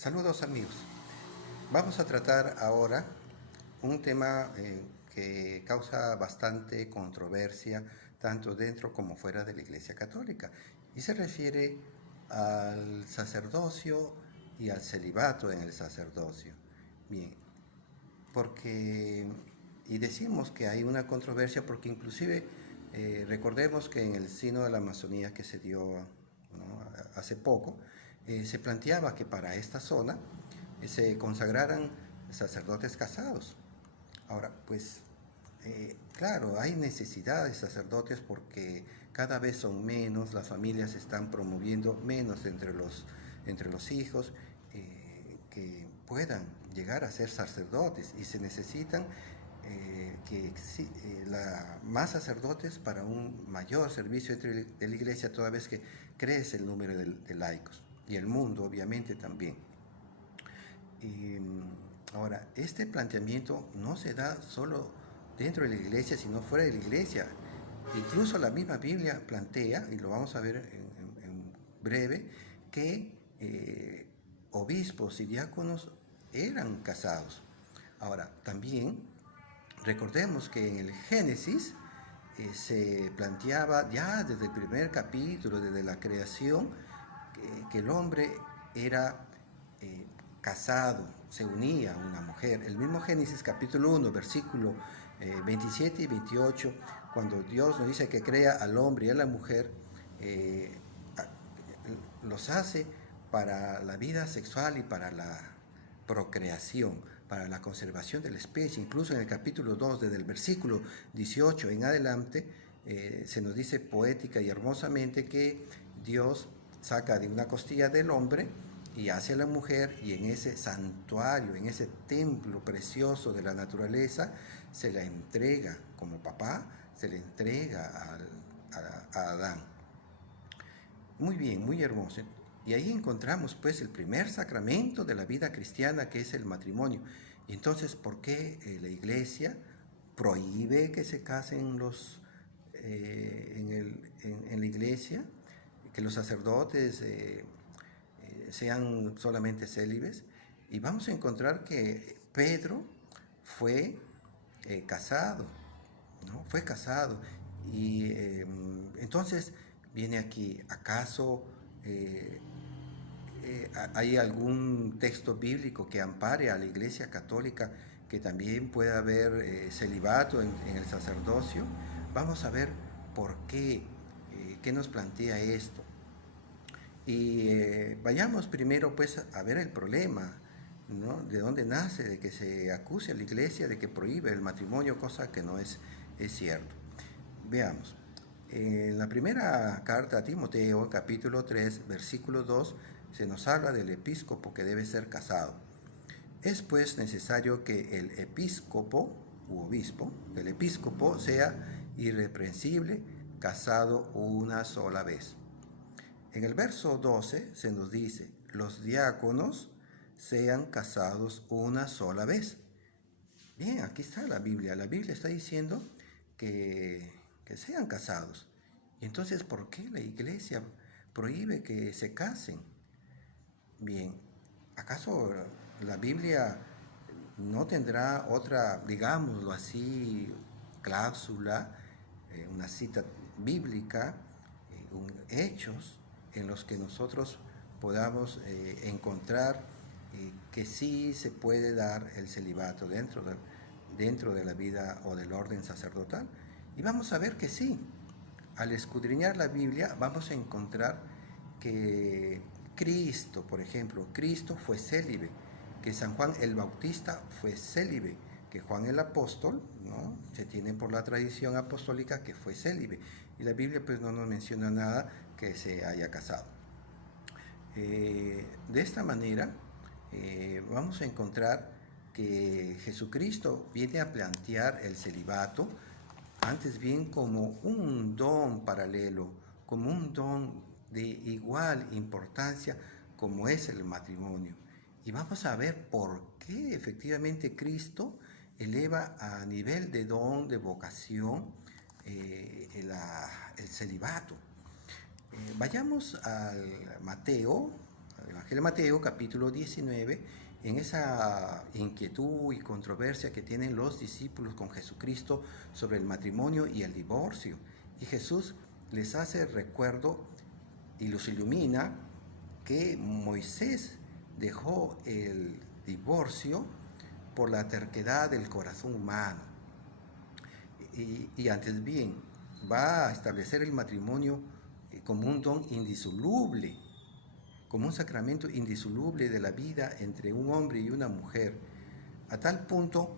Saludos amigos. Vamos a tratar ahora un tema que causa bastante controversia tanto dentro como fuera de la Iglesia Católica y se refiere al sacerdocio y al celibato en el sacerdocio. Bien, porque, y decimos que hay una controversia porque inclusive recordemos que en el Sínodo de la Amazonía que se dio, ¿no?, hace poco, se planteaba que para esta zona se consagraran sacerdotes casados. Ahora, pues, claro, hay necesidad de sacerdotes porque cada vez son menos, las familias están promoviendo menos entre los hijos que puedan llegar a ser sacerdotes y se necesitan más sacerdotes para un mayor servicio de la iglesia toda vez que crece el número de laicos y el mundo obviamente también. Y ahora, este planteamiento no se da solo dentro de la iglesia, sino fuera de la iglesia. Incluso la misma Biblia plantea, y lo vamos a ver en breve, que obispos y diáconos eran casados. Ahora, también recordemos que en el Génesis se planteaba ya desde el primer capítulo, desde la creación, que el hombre era casado, se unía a una mujer. El mismo Génesis capítulo 1, versículo 27 y 28, cuando Dios nos dice que crea al hombre y a la mujer, los hace para la vida sexual y para la procreación, para la conservación de la especie. Incluso en el capítulo 2, desde el versículo 18 en adelante, se nos dice poética y hermosamente que Dios saca de una costilla del hombre y hace a la mujer, y en ese santuario, en ese templo precioso de la naturaleza, se la entrega como papá, se le entrega a Adán. Muy bien, muy hermoso. Y ahí encontramos pues el primer sacramento de la vida cristiana, que es el matrimonio. Y entonces, ¿por qué la iglesia prohíbe que se casen en la iglesia? Que los sacerdotes sean solamente célibes. Y vamos a encontrar que Pedro fue casado, ¿no? Fue casado. Y entonces viene aquí, ¿acaso hay algún texto bíblico que ampare a la Iglesia Católica que también pueda haber celibato en el sacerdocio? Vamos a ver por qué nos plantea esto. Y vayamos primero pues a ver el problema, ¿no? De dónde nace, de que se acuse a la iglesia de que prohíbe el matrimonio, cosa que no es cierto. Veamos. En la primera carta a Timoteo, capítulo 3, versículo 2, se nos habla del episcopo que debe ser casado. Es pues necesario que el episcopo u obispo, el episcopo sea irreprensible, casado una sola vez. En el verso 12 se nos dice, los diáconos sean casados una sola vez. Bien, aquí está la Biblia. La Biblia está diciendo que sean casados. Y entonces, ¿por qué la iglesia prohíbe que se casen? Bien, ¿acaso la Biblia no tendrá otra, digámoslo así, cláusula, una cita bíblica, hechos en los que nosotros podamos encontrar que sí se puede dar el celibato dentro de la vida o del orden sacerdotal? Y vamos a ver que sí. Al escudriñar la Biblia vamos a encontrar que Cristo, por ejemplo, Cristo fue célibe, que San Juan el Bautista fue célibe, que Juan el Apóstol, ¿no?, se tiene por la tradición apostólica que fue célibe. Y la Biblia pues no nos menciona nada que se haya casado. De esta manera vamos a encontrar que Jesucristo viene a plantear el celibato antes bien como un don paralelo, como un don de igual importancia como es el matrimonio. Y vamos a ver por qué efectivamente Cristo eleva a nivel de don, de vocación, el celibato. Vayamos al Mateo, Evangelio de Mateo, capítulo 19, en esa inquietud y controversia que tienen los discípulos con Jesucristo sobre el matrimonio y el divorcio. Y Jesús les hace recuerdo y los ilumina que Moisés dejó el divorcio por la terquedad del corazón humano. Y antes bien, va a establecer el matrimonio como un don indisoluble, como un sacramento indisoluble de la vida entre un hombre y una mujer, a tal punto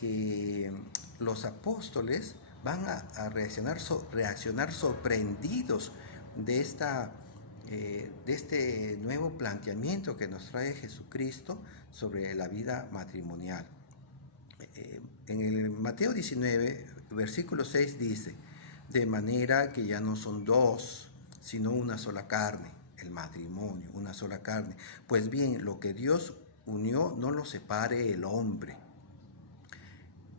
que los apóstoles van a reaccionar sorprendidos de este nuevo planteamiento que nos trae Jesucristo sobre la vida matrimonial. En el Mateo 19, versículo 6 dice, de manera que ya no son dos, sino una sola carne, el matrimonio, una sola carne. Pues bien, lo que Dios unió no lo separe el hombre.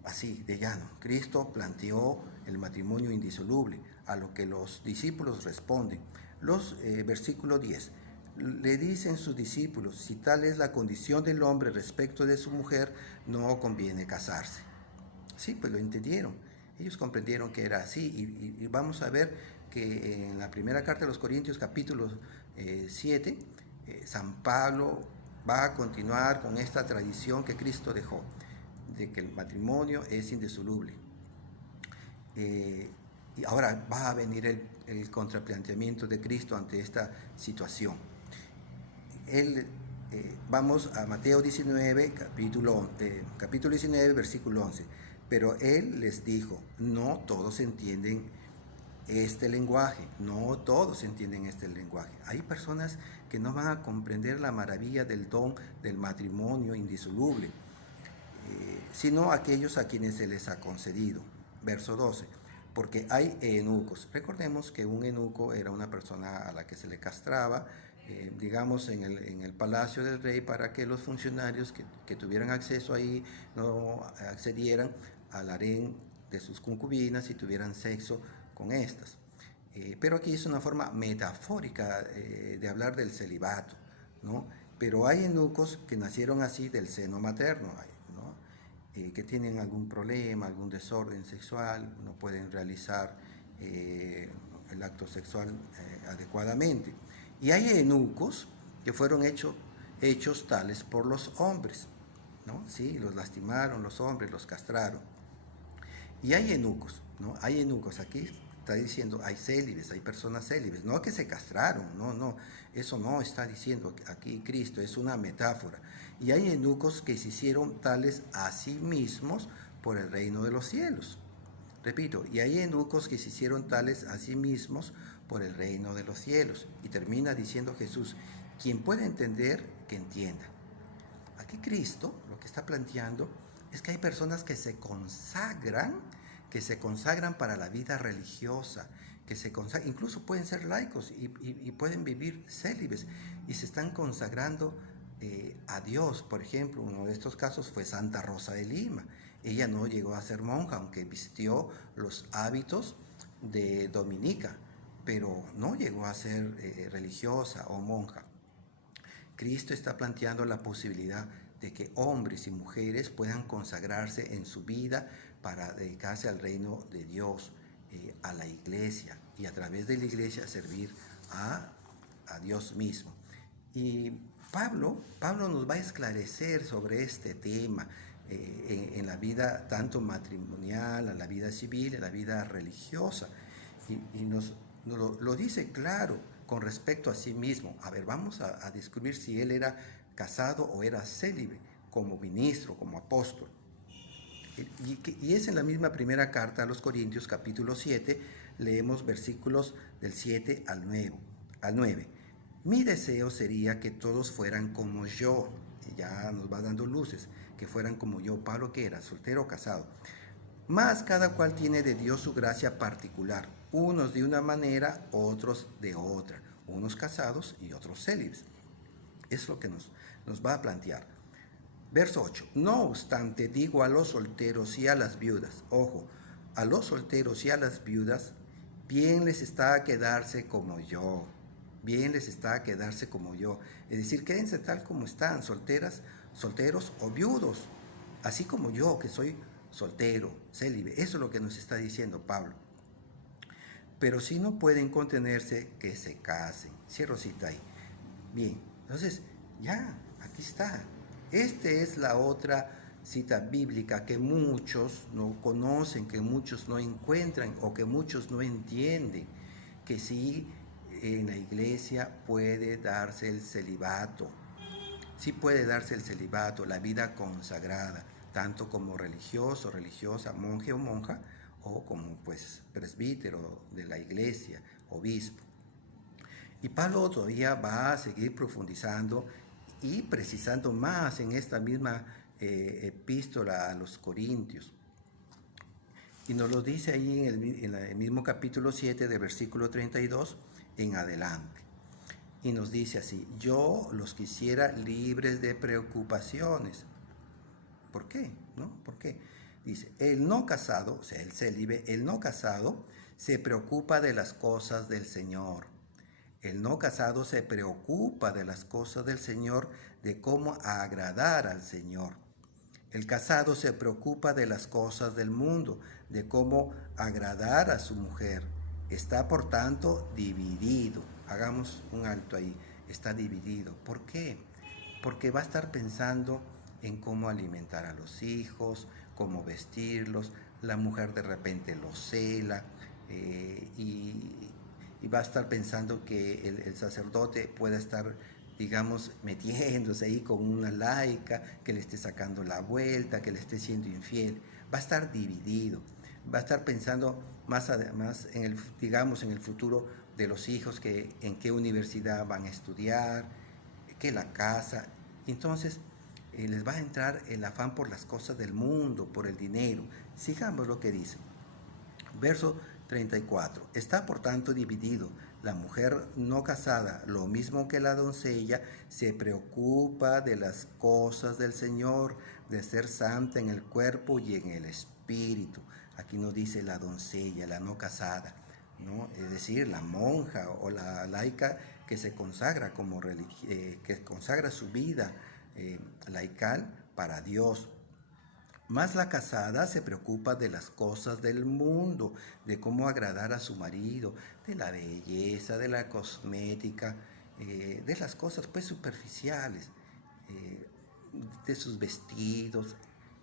Así, de llano, Cristo planteó el matrimonio indisoluble, a lo que los discípulos responden. Versículo 10, le dicen sus discípulos, si tal es la condición del hombre respecto de su mujer, no conviene casarse. Sí, pues lo entendieron. Ellos comprendieron que era así y vamos a ver que en la primera carta de los Corintios, capítulo 7, San Pablo va a continuar con esta tradición que Cristo dejó, de que el matrimonio es indisoluble. Y ahora va a venir el contraplanteamiento de Cristo ante esta situación. Vamos a Mateo 19, capítulo 19, versículo 11. Pero él les dijo, no todos entienden este lenguaje, no todos entienden este lenguaje. Hay personas que no van a comprender la maravilla del don del matrimonio indisoluble, sino aquellos a quienes se les ha concedido. Verso 12, porque hay eunucos. Recordemos que un eunuco era una persona a la que se le castraba, digamos, en el palacio del rey, para que los funcionarios que tuvieran acceso ahí no accedieran al harén de sus concubinas y tuvieran sexo con estas. Pero aquí es una forma metafórica de hablar del celibato, ¿no? Pero hay eunucos que nacieron así del seno materno, ¿no? Que tienen algún problema, algún desorden sexual, no pueden realizar el acto sexual adecuadamente. Y hay eunucos que fueron hechos tales por los hombres, ¿no? Sí, los lastimaron los hombres, los castraron. Y hay eunucos, ¿no? Hay eunucos, aquí está diciendo, hay célibes, hay personas célibes, no que se castraron, no, eso no está diciendo aquí Cristo, es una metáfora. Y hay eunucos que se hicieron tales a sí mismos por el reino de los cielos. Repito, y hay eunucos que se hicieron tales a sí mismos por el reino de los cielos. Y termina diciendo Jesús, quien puede entender, que entienda. Aquí Cristo lo que está planteando es que hay personas que se consagran para la vida religiosa, incluso pueden ser laicos y pueden vivir célibes y se están consagrando a Dios. Por ejemplo, uno de estos casos fue Santa Rosa de Lima. Ella no llegó a ser monja, aunque vistió los hábitos de dominica, pero no llegó a ser religiosa o monja. Cristo está planteando la posibilidad de que hombres y mujeres puedan consagrarse en su vida para dedicarse al reino de Dios, a la iglesia, y a través de la iglesia servir a Dios mismo. Y Pablo nos va a esclarecer sobre este tema en la vida tanto matrimonial, en la vida civil, en la vida religiosa, y nos lo dice claro con respecto a sí mismo. A ver, vamos a descubrir si él era casado o era célibe, como ministro, como apóstol. Y es en la misma primera carta a los Corintios, capítulo 7, leemos versículos del 7 al 9. Mi deseo sería que todos fueran como yo, y ya nos va dando luces, que fueran como yo. Pablo, que era soltero o casado. Mas cada cual tiene de Dios su gracia particular, unos de una manera, otros de otra, unos casados y otros célibes. Es lo que nos va a plantear. Verso 8. No obstante, digo a los solteros y a las viudas, ojo, a los solteros y a las viudas, bien les está quedarse como yo. bien les está quedarse como yo. Es decir, quédense tal como están, solteras, solteros o viudos, así como yo, que soy soltero, célibe. Eso es lo que nos está diciendo Pablo. Pero si no pueden contenerse, que se casen. Cierro cita ahí. Bien, entonces, ya, aquí está. Esta es la otra cita bíblica que muchos no conocen, que muchos no encuentran o que muchos no entienden, que sí en la iglesia puede darse el celibato, sí puede darse el celibato, la vida consagrada, tanto como religioso, religiosa, monje o monja, o como pues presbítero de la iglesia, obispo. Y Pablo todavía va a seguir profundizando y precisando más en esta misma epístola a los Corintios. Y nos lo dice ahí en el mismo capítulo 7, de versículo 32 en adelante. Y nos dice así: yo los quisiera libres de preocupaciones. ¿Por qué? ¿No? ¿Por qué? Dice, el no casado, o sea, el célibe, el no casado se preocupa de las cosas del Señor. El no casado se preocupa de las cosas del Señor, de cómo agradar al Señor. El casado se preocupa de las cosas del mundo, de cómo agradar a su mujer. Está, por tanto, dividido. Hagamos un alto ahí. Está dividido. ¿Por qué? Porque va a estar pensando en cómo alimentar a los hijos, cómo vestirlos. La mujer de repente lo cela y va a estar pensando que el sacerdote pueda estar, digamos, metiéndose ahí con una laica, que le esté sacando la vuelta, que le esté siendo infiel. Va a estar dividido, va a estar pensando más además en el, digamos, en el futuro de los hijos, que en qué universidad van a estudiar, que la casa. Entonces les va a entrar el afán por las cosas del mundo, por el dinero. Sigamos lo que dice. Verso 34. Está por tanto dividido. La mujer no casada, lo mismo que la doncella, se preocupa de las cosas del Señor, de ser santa en el cuerpo y en el espíritu. Aquí nos dice la doncella, la no casada, ¿no? Es decir, la monja o la laica que se consagra como que consagra su vida laical para Dios. Más la casada se preocupa de las cosas del mundo, de cómo agradar a su marido, de la belleza, de la cosmética, de las cosas pues superficiales, eh, de sus vestidos,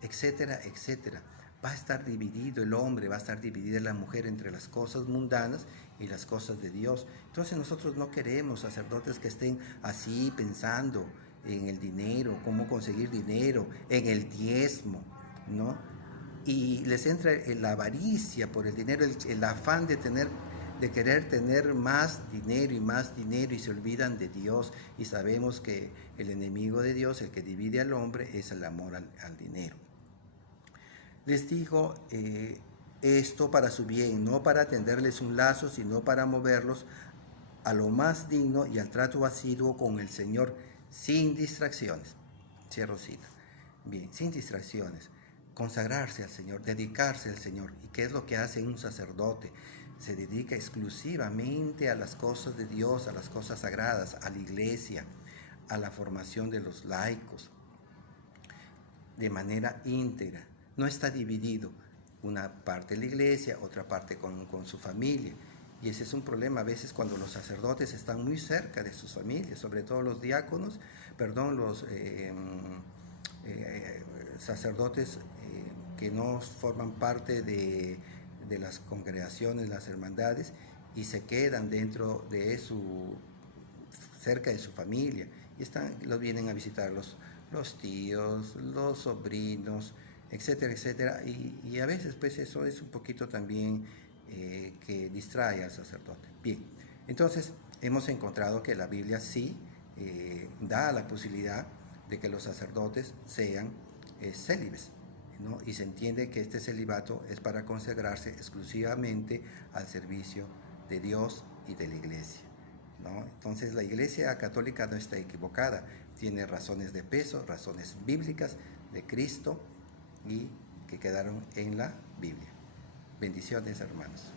etcétera, etcétera. Va a estar dividido el hombre, va a estar dividida la mujer entre las cosas mundanas y las cosas de Dios. Entonces nosotros no queremos sacerdotes que estén así pensando en el dinero, cómo conseguir dinero, en el diezmo, ¿no? Y les entra la avaricia por el dinero, el afán de tener, de querer tener más dinero, y se olvidan de Dios. Y sabemos que el enemigo de Dios, el que divide al hombre, es el amor al dinero. Les digo esto para su bien, no para tenderles un lazo, sino para moverlos a lo más digno y al trato asiduo con el Señor, sin distracciones. Cierro cita. Bien, sin distracciones. Consagrarse al Señor, dedicarse al Señor. ¿Y qué es lo que hace un sacerdote? Se dedica exclusivamente a las cosas de Dios, a las cosas sagradas, a la iglesia, a la formación de los laicos, de manera íntegra. No está dividido, una parte de la iglesia, otra parte con su familia. Y ese es un problema a veces cuando los sacerdotes están muy cerca de sus familias, sobre todo los diáconos, perdón, los sacerdotes que no forman parte de las congregaciones, las hermandades, y se quedan dentro de cerca de su familia, y los vienen a visitar los tíos, los sobrinos, etcétera, etcétera, y a veces pues eso es un poquito también que distrae al sacerdote. Bien, entonces hemos encontrado que la Biblia sí da la posibilidad de que los sacerdotes sean célibes, ¿no? Y se entiende que este celibato es para consagrarse exclusivamente al servicio de Dios y de la iglesia, ¿no? Entonces la iglesia católica no está equivocada, tiene razones de peso, razones bíblicas de Cristo y que quedaron en la Biblia. Bendiciones, hermanos.